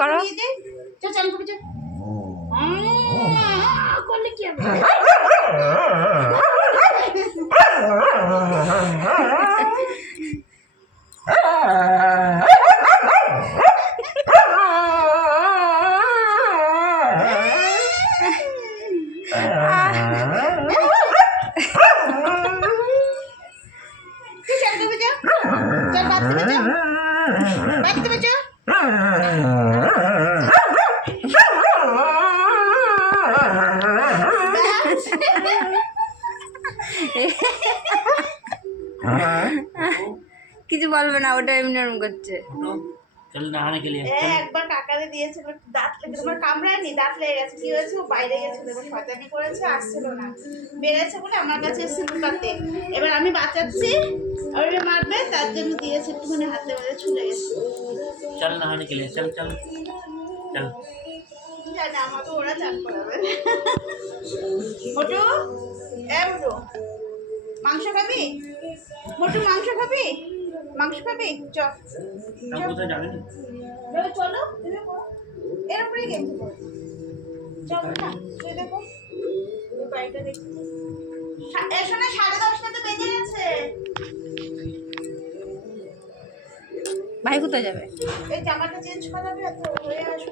করো চল চান করবি, চল করলে কি হবে? কিছু বলবে না, ওটা এমনি ওরম করছে। चल नहाने के लिए একবার কাকারে দিয়েছে, দাঁত লেগে তোমার কামড়ায়নি, দাঁত লেগে গেছে। কি হয়েছে, ও বাইরে গেছিল, এবার শয়তানি করেছে, আসছিল না, বেড়েছে বলে আমার কাছে এসে লুকাতে। এবার আমি বাঁচাচ্ছি, আর ওরা মারবে, তার জন্য দিয়েছে একটুখানি হাতে বাজে, ছুলে গেছে। चल नहाने के लिए चल चल चल জানে আমাকে ওরা চান করাবে। মোটু, মোটু মাংস খাবি? মোটু মাংস খাবি? মাংস খাবি? চল हम उधर जाने नहीं চলো, এর উপরে গেছি চলো না, এই দেখো এই বাড়িটা দেখছি। এসো না, 10:30 তো বেজে গেছে। ভাই কোথায় যাবে? এই জামাটা চেঞ্জ করাবে, এত হয়ে আসবে।